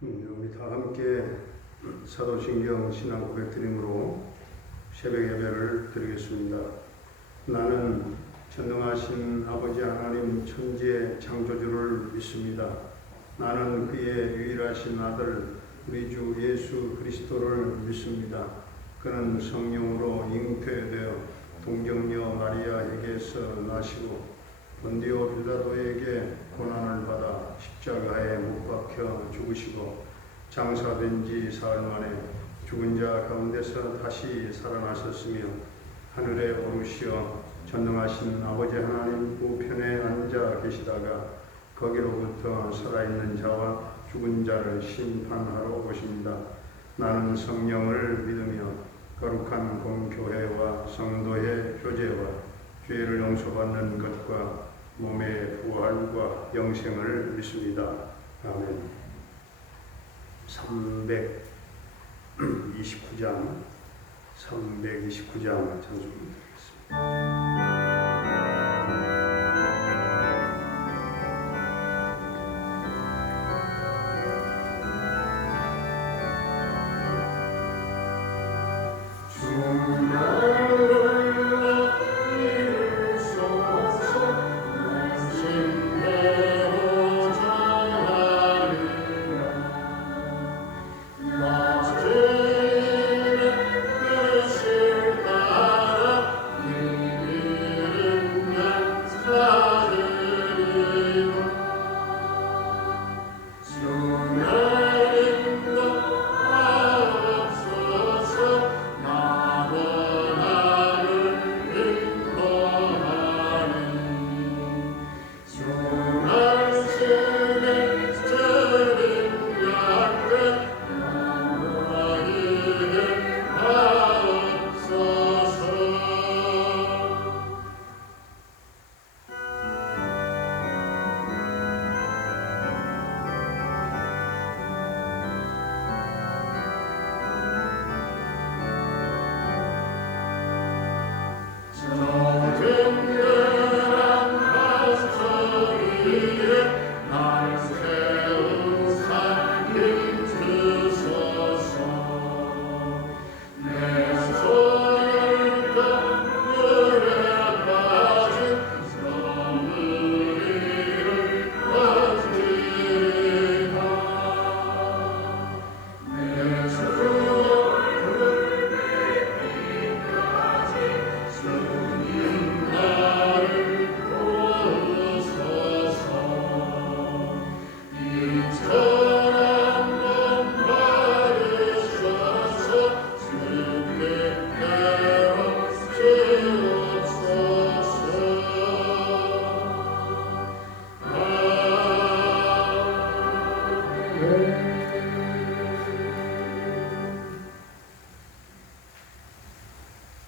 우리 다 함께 사도신경 신앙 고백 드림으로 새벽 예배를 드리겠습니다. 나는 전능하신 아버지 하나님 천지의 창조주를 믿습니다. 나는 그의 유일하신 아들 우리 주 예수 그리스도를 믿습니다. 그는 성령으로 잉태되어 동정녀 마리아에게서 나시고 본디오 빌라도에게 고난을 받아 십자가에 못 박혀 죽으시고 장사된 지 사흘 만에 죽은 자 가운데서 다시 살아나셨으며 하늘에 오르시어 전능하신 아버지 하나님 우편에 앉아 계시다가 거기로부터 살아있는 자와 죽은 자를 심판하러 오십니다. 나는 성령을 믿으며 거룩한 공교회와 성도의 교제와 죄를 용서받는 것과 몸의 부활과 영생을 믿습니다. 아멘. 329장 찬송 드리겠습니다.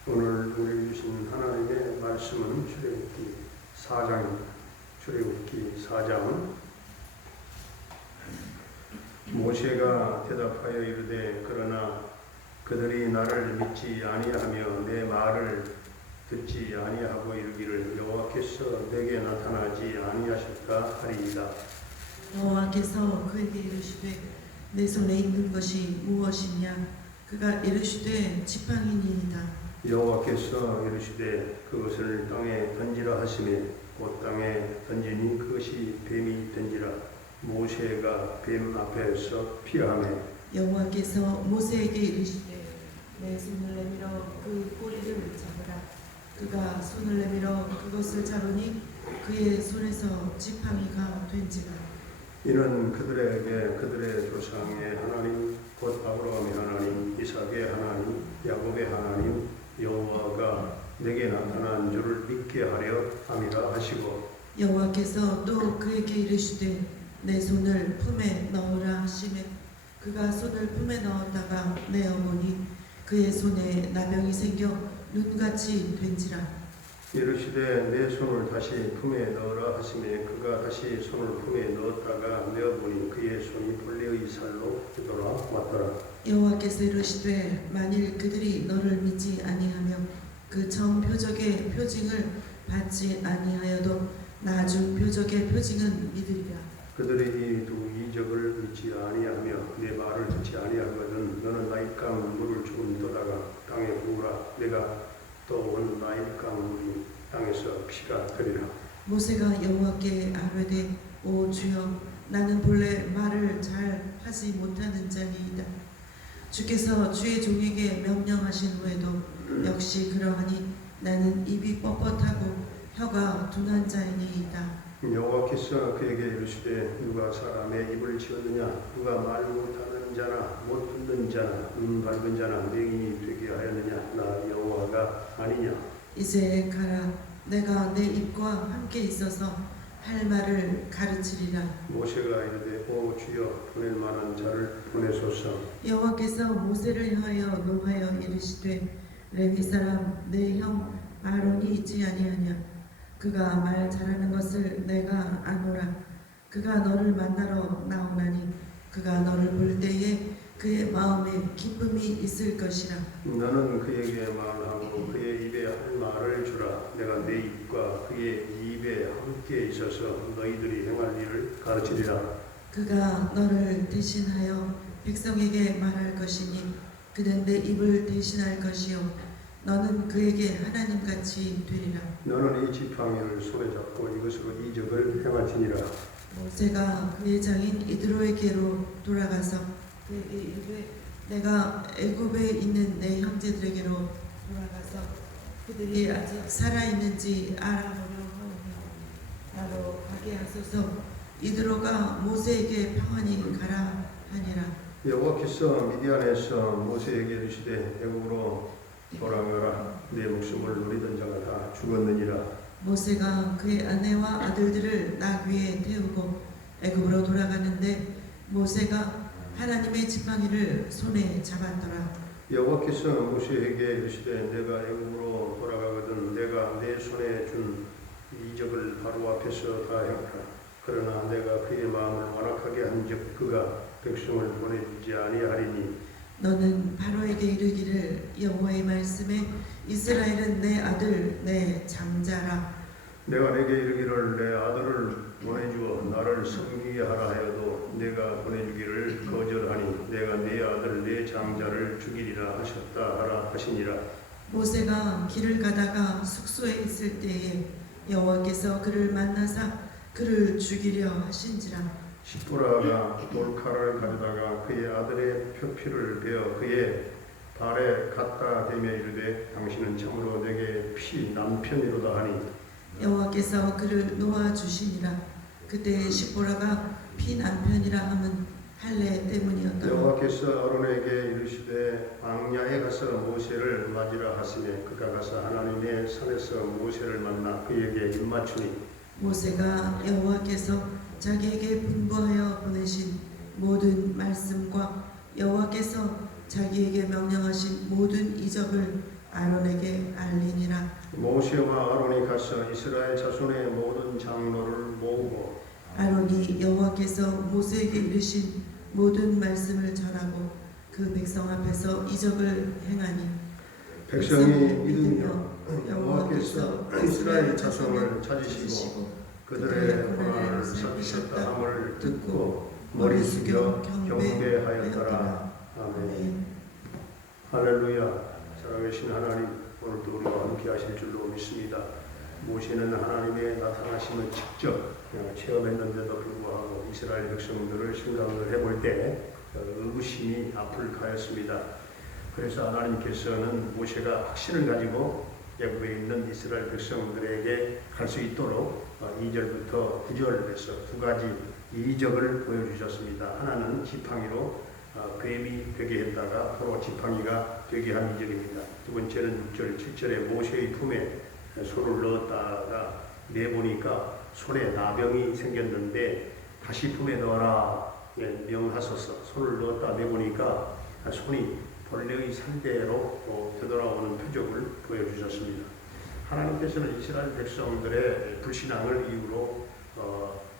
오늘 우리 주신 하나님의 말씀은 출애굽기 4장입니다. 출애굽기 4장은 모세가 대답하여 이르되 그러나 그들이 나를 믿지 아니하며 내 말을 듣지 아니하고 이르기를 여호와께서 내게 나타나지 아니하셨다 하리이다. 여호와께서 그에게 이르시되 내 손에 있는 것이 무엇이냐? 그가 이르시되 지팡이니이다. 여호와께서 이르시되 그것을 땅에 던지라 하시매 곧 땅에 던지니 그것이 뱀이 된지라. 모세가 뱀 앞에서 피하매 여호와께서 모세에게 이르시되 내 손을 내밀어 그 꼬리를 잡으라. 그가 손을 내밀어 그것을 잡으니 그의 손에서 지팡이가 된지라. 이는 그들에게 그들의 조상의 하나님 곧 아브라함의 하나님 이삭의 하나님 야곱의 하나님 여호와가 내게 나타난 줄을 믿게 하려 함이라 하시고 여호와께서 또 그에게 이르시되 내 손을 품에 넣으라 하시매 그가 손을 품에 넣었다가 내어보니 그의 손에 나병이 생겨 눈같이 된지라. 이르시되 내 손을 다시 품에 넣으라 하시매 그가 다시 손을 품에 넣었다가 내어보니 그의 손이 벌레의 살로 되돌아왔더라. 여호와께서 이르시되 만일 그들이 너를 믿지 아니하며 그 처음 표적의 표징을 받지 아니하여도 나중 표적의 표징은 믿으리라. 그들이 이 두 이적을 믿지 아니하며 아니하거든. 너는 나일강 물을 조금 떠다가 땅에 부으라. 내가 또온 나일강 물이 땅에서 피가 되리라. 모세가 여호와께 아뢰되 오 주여 나는 본래 말을 잘 하지 못하는 자니이다. 주께서 주의 종에게 명령하신 후에도 역시 그러하니 나는 입이 뻣뻣하고 혀가 둔한 자이니이다. 여호와께서 그에게 이르시되 누가 사람의 입을 지었느냐? 누가 말 못하는 자나 못 듣는 자나 눈 밝은 자나 맹인이 되게 하였느냐? 나 여호와가 아니냐? 이제 가라. 내가 내 입과 함께 있어서 할 말을 가르치리라. 모세가 이르되 오 주여 보낼 만한 자를 보내소서. 여호와께서 모세를 향하여 노하여 이르시되 레위 사람 내 형 아론이 있지 아니하냐? 그가 말 잘하는 것을 내가 아노라. 그가 너를 만나러 나오나니 그가 너를 볼 때에 그의 마음에 기쁨이 있을 것이라. 나는 그에게 말하고 그의 입에 할 말을 주라. 내가 내 입과 그의 입에 함께 있어서 너희들이 행할 일을 가르치리라. 그가 너를 대신하여 백성에게 말할 것이니 그는 내 입을 대신할 것이요 너는 그에게 하나님같이 되리라. 너는 이 지팡이를 손에 잡고 이것으로 이적을 행할지니라. 모세가 그의 장인 이드로에게로 돌아가서 그에게 이르되 내가 애굽에 있는 내 형제들에게로 돌아가서 그들이 아직 살아있는지 알아보려 하오니 나로 가게 하소서. 이드로가 모세에게 평안히 가라 하니라. 여호와께서 미디안에서 모세에게 이르시되 애굽으로 돌아가라. 내 목숨을 노리던 자가 다 죽었느니라. 모세가 그의 아내와 아들들을 낙 위에 태우고 애굽으로 돌아가는데 모세가 하나님의 지팡이를 손에 잡았더라. 여호와께서 모세에게 이르시되 내가 애굽으로 돌아가거든 내가 내 손에 준 이적을 바로 앞에서 다 행하라. 그러나 내가 그의 마음을 완악하게 한즉 그가 백성을 보내주지 아니하리니 너는 바로에게 이르기를 여호와의 말씀에 이스라엘은 내 아들 내 장자라. 내가 내게 이르기를 내 아들을 보내주어 나를 섬기게 하라 하여도 내가 보내주기를 거절하니 내가 네 아들 내 장자를 죽이리라 하셨다 하라 하시니라. 모세가 길을 가다가 숙소에 있을 때에 여호와께서 그를 만나사 그를 죽이려 하신지라. 시보라가 돌칼을 가져다가 그의 아들의 표피를 베어 그의 발에 갖다 대며 이르되 당신은 참으로 내게 피 남편이로다 하니 여호와께서 그를 놓아 주시니라. 그때 시보라가 피 남편이라 함은 할례 때문이었더라. 여호와께서 아론에게 이르시되 광야에 가서 모세를 맞으라 하시매 그가 가서 하나님의 산에서 모세를 만나 그에게 입맞추니 모세가 여호와께서 자기에게 분부하여 보내신 모든 말씀과 여호와께서 자기에게 명령하신 모든 이적을 아론에게 알리니라. 모세와 아론이 가서 이스라엘 자손의 모든 장로를 모으고 아론이 여호와께서 모세에게 이르신 모든 말씀을 전하고 그 백성 앞에서 이적을 행하니 백성이 믿으며 여호와께서 이스라엘 자손을 찾으시고 그들의 고난을 살피셨다 함을 듣고 머리 숙여 경배하였더라. 아멘. 할렐루야. 살아계신 하나님, 오늘도 우리와 함께 하실 줄로 믿습니다. 모세는 하나님의 나타나심을 직접 체험했는데도 불구하고 이스라엘 백성들을 생각을 해볼 때 의구심이 앞을 가했습니다. 그래서 하나님께서는 모세가 확신을 가지고 애굽에 있는 이스라엘 백성들에게 갈 수 있도록 2절부터 9절에서 두 가지 이적을 보여주셨습니다. 하나는 지팡이로 뱀이 되게 했다가 서로 지팡이가 되게 한 이적입니다. 두 번째는 6절, 7절에 모세의 품에 손을 넣었다가 내보니까 손에 나병이 생겼는데 다시 품에 넣어라 명하소서. 손을 넣었다 내보니까 손이 본래의 상대로 되돌아오는 표적을 보여주셨습니다. 하나님께서는 이스라엘 백성들의 불신앙을 이유로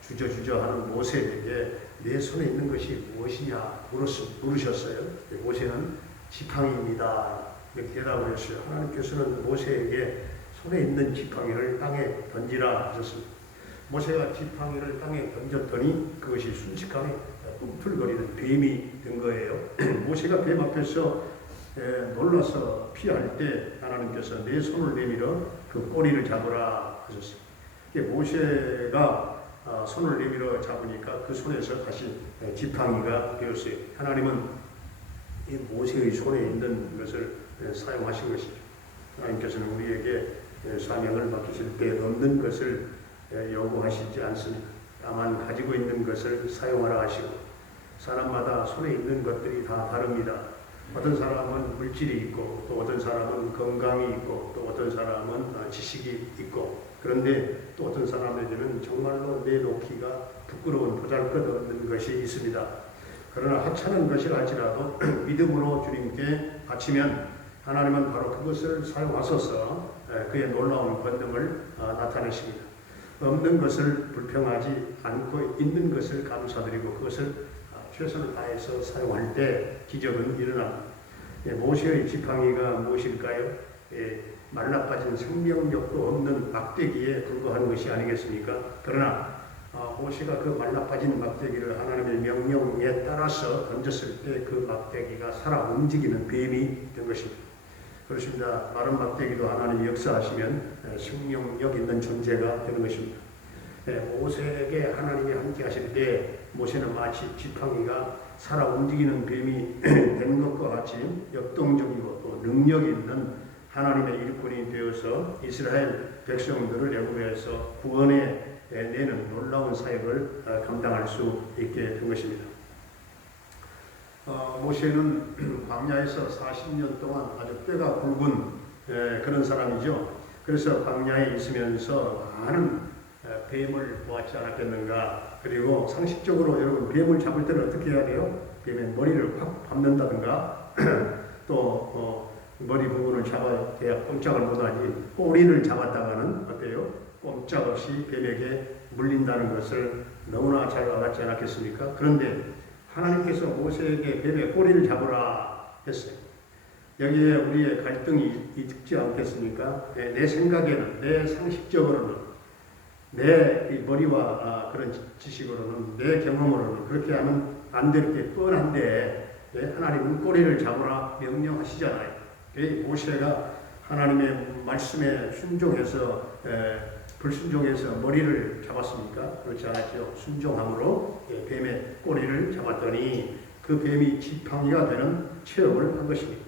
주저하는 모세에게 내 손에 있는 것이 무엇이냐 물으셨어요. 모세는 지팡이입니다. 이렇게 대답을 했어요. 하나님께서는 모세에게 손에 있는 지팡이를 땅에 던지라 하셨습니다. 모세가 지팡이를 땅에 던졌더니 그것이 순식간에 꿈틀거리는 뱀이 된 거예요. 모세가 뱀 앞에서 놀라서 피할 때 하나님께서 내 손을 내밀어 그 꼬리를 잡으라 하셨어요. 모세가 손을 내밀어 잡으니까 그 손에서 다시 지팡이가 되었어요. 하나님은 이 모세의 손에 있는 것을 사용하신 것이죠. 하나님께서는 우리에게 사명을 맡기실 때 없는 것을 요구하시지 않습니다. 다만 가지고 있는 것을 사용하라 하시고, 사람마다 손에 있는 것들이 다 다릅니다. 어떤 사람은 물질이 있고, 또 어떤 사람은 건강이 있고, 또 어떤 사람은 지식이 있고, 그런데 또 어떤 사람에게는 정말로 내놓기가 부끄러운 보잘것없는 것이 있습니다. 그러나 하찮은 것이라 할지라도 믿음으로 주님께 바치면 하나님은 바로 그것을 사용하셔서 그의 놀라운 권능을 나타내십니다. 없는 것을 불평하지 않고 있는 것을 감사드리고 그것을 최선을 다해서 사용할 때 기적은 일어납니다. 모세의 지팡이가 무엇일까요? 말라빠진 생명력도 없는 막대기에 불과한 것이 아니겠습니까? 그러나 모세가 그 말라빠진 막대기를 하나님의 명령에 따라서 던졌을 때 그 막대기가 살아 움직이는 뱀이 된 것입니다. 그렇습니다. 마른 막대기도 하나님이 역사하시면 생명력 있는 존재가 되는 것입니다. 모세에게 하나님이 함께 하실 때 모세는 마치 지팡이가 살아 움직이는 뱀이 된 것과 같이 역동적이고 또 능력 있는 하나님의 일꾼이 되어서 이스라엘 백성들을 애굽에서 구원해 내는 놀라운 사역을 감당할 수 있게 된 것입니다. 모세는 광야에서 40년 동안 아주 뼈가 굵은 그런 사람이죠. 그래서 광야에 있으면서 많은 뱀을 보았지 않았겠는가. 그리고 상식적으로 여러분 뱀을 잡을 때는 어떻게 해야 돼요? 뱀의 머리를 확 밟는다든가 또 머리 부분을 잡아야 꼼짝을 못하지, 꼬리를 잡았다가는 어때요? 꼼짝없이 뱀에게 물린다는 것을 너무나 잘 알았지 않았겠습니까? 그런데 하나님께서 모세에게 뱀의 꼬리를 잡으라 했어요. 여기에 우리의 갈등이 있지 않겠습니까? 내 생각에는, 내 상식적으로는, 내 머리와 그런 지식으로는, 내 경험으로는 그렇게 하면 안 될 게 뻔한데 하나님은 꼬리를 잡으라 명령하시잖아요. 모세가 하나님의 말씀에 순종해서 불순종해서 머리를 잡았습니까? 그렇지 않았죠. 순종함으로 뱀의 꼬리를 잡았더니 그 뱀이 지팡이가 되는 체험을 한 것입니다.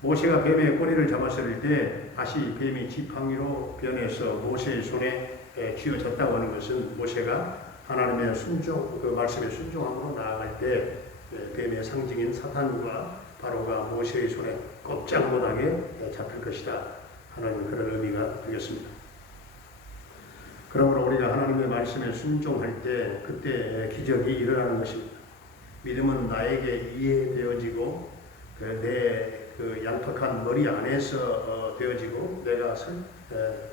모세가 뱀의 꼬리를 잡았을 때 다시 뱀이 지팡이로 변해서 모세의 손에 쥐어졌다고 하는 것은 모세가 하나님의 순종, 그 말씀에 순종함으로 나아갈 때 뱀의 상징인 사탄과 바로가 모세의 손에 꼼짝 못하게 잡힐 것이다 하는 그런 의미가 되겠습니다. 그러므로 우리가 하나님의 말씀에 순종할 때 그때 기적이 일어나는 것입니다. 믿음은 나에게 이해되어지고 내 그 양팍한 머리 안에서 되어지고 내가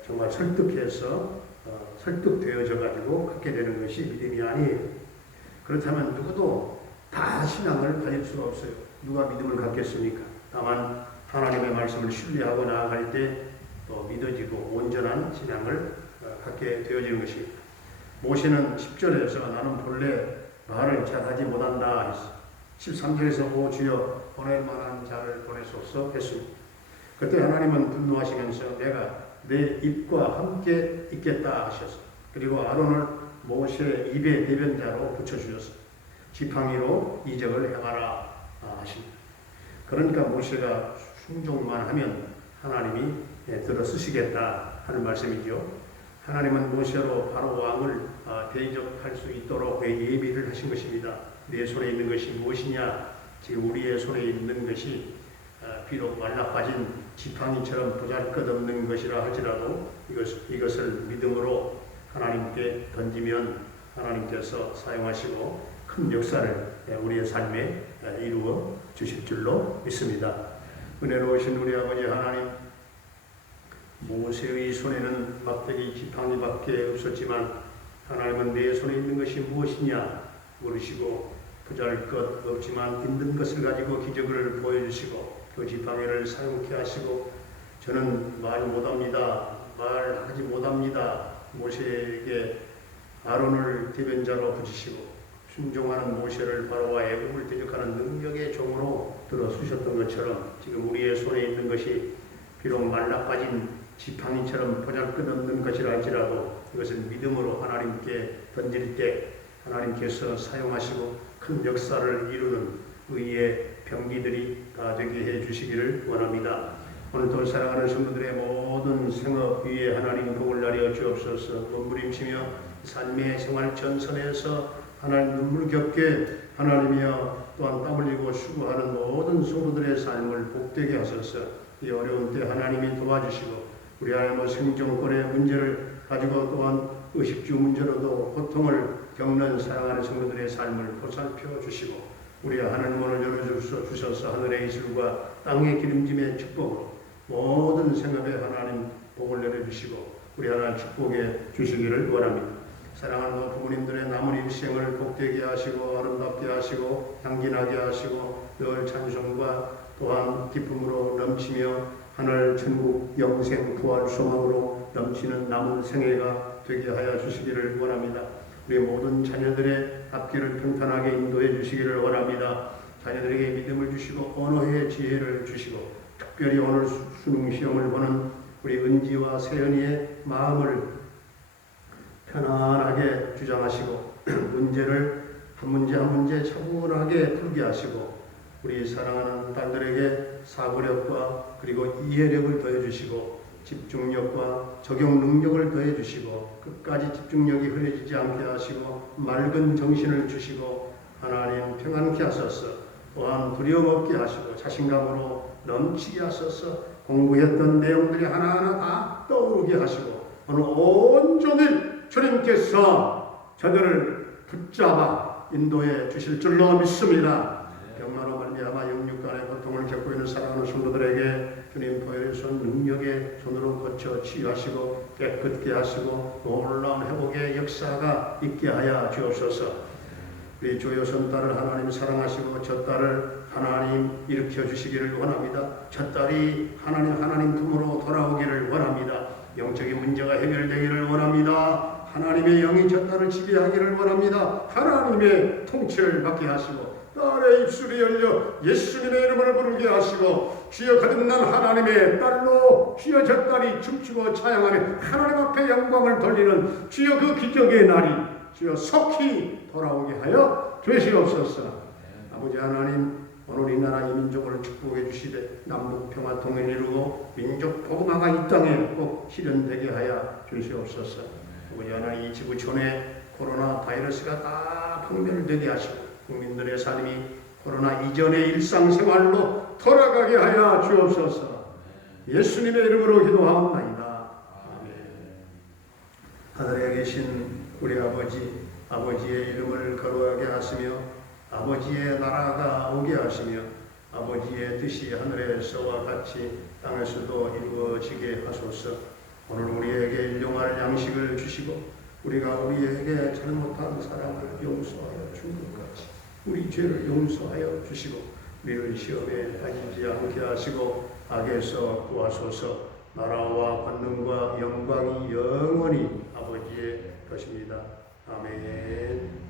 정말 설득해서 설득되어져 가지고 갖게 되는 것이 믿음이 아니에요. 그렇다면 누구도 다 신앙을 가질 수가 없어요. 누가 믿음을 갖겠습니까? 다만 하나님의 말씀을 신뢰하고 나아갈 때 또 믿어지고 온전한 신앙을 갖게 되어지는 것입니다. 모세는 10절에서 나는 본래 말을 잘하지 못한다 했어. 13절에서 오 주여 보낼 만한 자를 보내소서 했습니다. 그때 하나님은 분노하시면서 내가 내 입과 함께 있겠다 하셨어. 그리고 아론을 모세 입의 대변자로 붙여주셨어. 지팡이로 이적을 행하라 하십니다. 그러니까 모세가 순종만 하면 하나님이 들어 쓰시겠다 하는 말씀이죠. 하나님은 모세로 바로 왕을 대적할 수 있도록 예비를 하신 것입니다. 내 손에 있는 것이 무엇이냐? 지금 우리의 손에 있는 것이 비록 말라빠진 지팡이처럼 보잘것없는 것이라 할지라도 이것을 믿음으로 하나님께 던지면 하나님께서 사용하시고 큰 역사를 우리의 삶에 이루어 주실 줄로 믿습니다. 은혜로우신 우리 아버지 하나님, 모세의 손에는 막대기 지팡이밖에 없었지만 하나님은 내 손에 있는 것이 무엇이냐 물으시고 부잘것 없지만 있는 것을 가지고 기적을 보여주시고 그 지팡이를 사용케 하시고 저는 말 못합니다. 말하지 못합니다. 모세에게 아론을 대변자로 붙이시고 순종하는 모세를 바로와 애굽을 대적하는 능력의 종으로 들어서셨던 것처럼 지금 우리의 손에 있는 것이 비록 말라빠진 지팡이처럼 보잘것없는 것이라 할지라도 이것을 믿음으로 하나님께 던질 때 하나님께서 사용하시고 큰 역사를 이루는 의의 병기들이 다 되게 해 주시기를 원합니다. 오늘도 사랑하는 성도들의 모든 생업 위에 하나님 복을 내려 주옵소서. 몸부림치며 삶의 생활 전선에서 하나님 눈물겹게 하나님이여 또한 땀 흘리고 수고하는 모든 성도들의 삶을 복되게 하소서. 이 어려운 때 하나님이 도와주시고 우리 하나님의 생존권의 문제를 가지고 또한 의식주 문제로도 고통을 겪는 사랑하는 성도들의 삶을 보살펴 주시고 우리 하나님 오늘 열어주셔서 하늘의 이슬과 땅의 기름짐의 축복으로 모든 생업에 하나님 복을 내려주시고 우리 하나님 축복해 주시기를 원합니다. 사랑하는 부모님들의 남은 일생을 복되게 하시고 아름답게 하시고 향기나게 하시고 늘 찬송과 또한 기쁨으로 넘치며 하늘 천국 영생 부활 소망으로 넘치는 남은 생애가 되게 하여 주시기를 원합니다. 우리 모든 자녀들의 앞길을 평탄하게 인도해 주시기를 원합니다. 자녀들에게 믿음을 주시고 언어의 지혜를 주시고 특별히 오늘 수능 시험을 보는 우리 은지와 세연이의 마음을 편안하게 주장하시고 문제를 한 문제 한 문제 차분하게 풀게 하시고 우리 사랑하는 딸들에게 사고력과 그리고 이해력을 더해 주시고 집중력과 적용 능력을 더해 주시고 끝까지 집중력이 흐려지지 않게 하시고 맑은 정신을 주시고 하나님 평안케 하소서. 또한 두려움 없게 하시고 자신감으로 넘치게 하소서. 공부했던 내용들이 하나하나 다 떠오르게 하시고 오늘 온종일 주님께서 저들을 붙잡아 인도해 주실 줄로 믿습니다. 병마로 말미암아 영육간의 고통을 겪고 있는 사랑하는 성도들에게 주님 보혈의 손 능력의 손으로 고쳐 치유하시고 깨끗게 하시고 놀라운 회복의 역사가 있게 하여 주옵소서. 우리 조여선 딸을 하나님 사랑하시고 저 딸을 하나님 일으켜 주시기를 원합니다. 저 딸이 하나님 품으로 돌아오기를 원합니다. 영적인 문제가 해결되기를 원합니다. 하나님의 영이 저 딸을 지배하기를 원합니다. 하나님의 통치를 받게 하시고 딸의 입술이 열려 예수님의 이름을 부르게 하시고 주여 거듭난 하나님의 딸로 주여 저 딸이 춤추고 찬양하며 하나님 앞에 영광을 돌리는 주여 그 기적의 날이 주여 속히 돌아오게 하여 주시옵소서. 아버지 하나님 오늘 이 나라 이 민족을 축복해 주시되 남북 평화 통일을 이루고 민족 복음화가 이 땅에 꼭 실현되게 하여 주시옵소서. 아버지 하나님 이 지구촌에 코로나 바이러스가 다 박멸되게 하시고 국민들의 삶이 코로나 이전의 일상생활로 돌아가게 하여 주옵소서. 예수님의 이름으로 기도하옵나이다. 아멘. 하늘에 계신 우리 아버지의 이름을 거룩하게 하시며 아버지의 나라가 오게 하시며 아버지의 뜻이 하늘에서와 같이 땅에서도 이루어지게 하소서. 오늘 우리에게 일용할 양식을 주시고 우리가 우리에게 잘못한 사람을 용서하여 준 것 같이 우리 죄를 용서하여 주시고 우리를 시험에 빠지지 않게 하시고 악에서 구하소서. 나라와 권능과 영광이 영원히 아버지의 것입니다. 아멘.